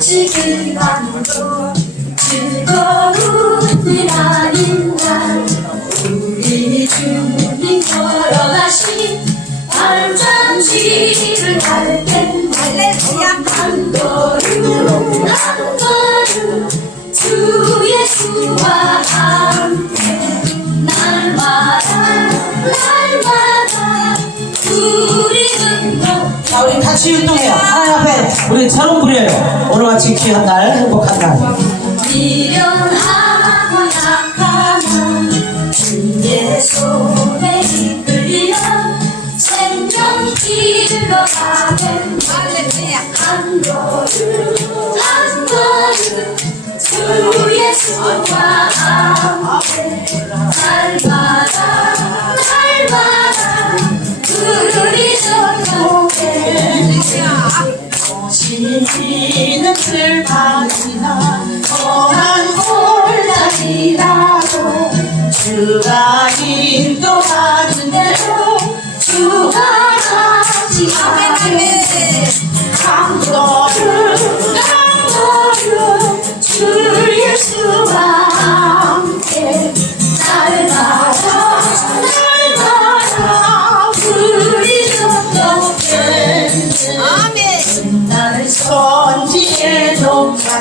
지금만도 즐거운 일 아닌 날 우리 주님 걸어가신 발전지를 갈땐 할렐루야. 한 걸음 한 걸음 주 예수와 자, 우리 같이 운동해요. 하나님 앞에 우리 전원 부려요. 오늘 같이 귀한 날, 행복한 날. 미련하고 약하면 주의 손 신비는 들판이나 험한 골짜기라도 주가 인도하는 대로 주가 하지 않는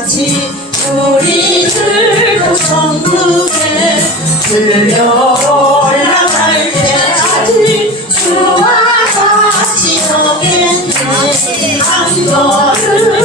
같이 우리 들고 천국에 들려 올라갈 때까지 주와 같이 서겠네. 한 걸음.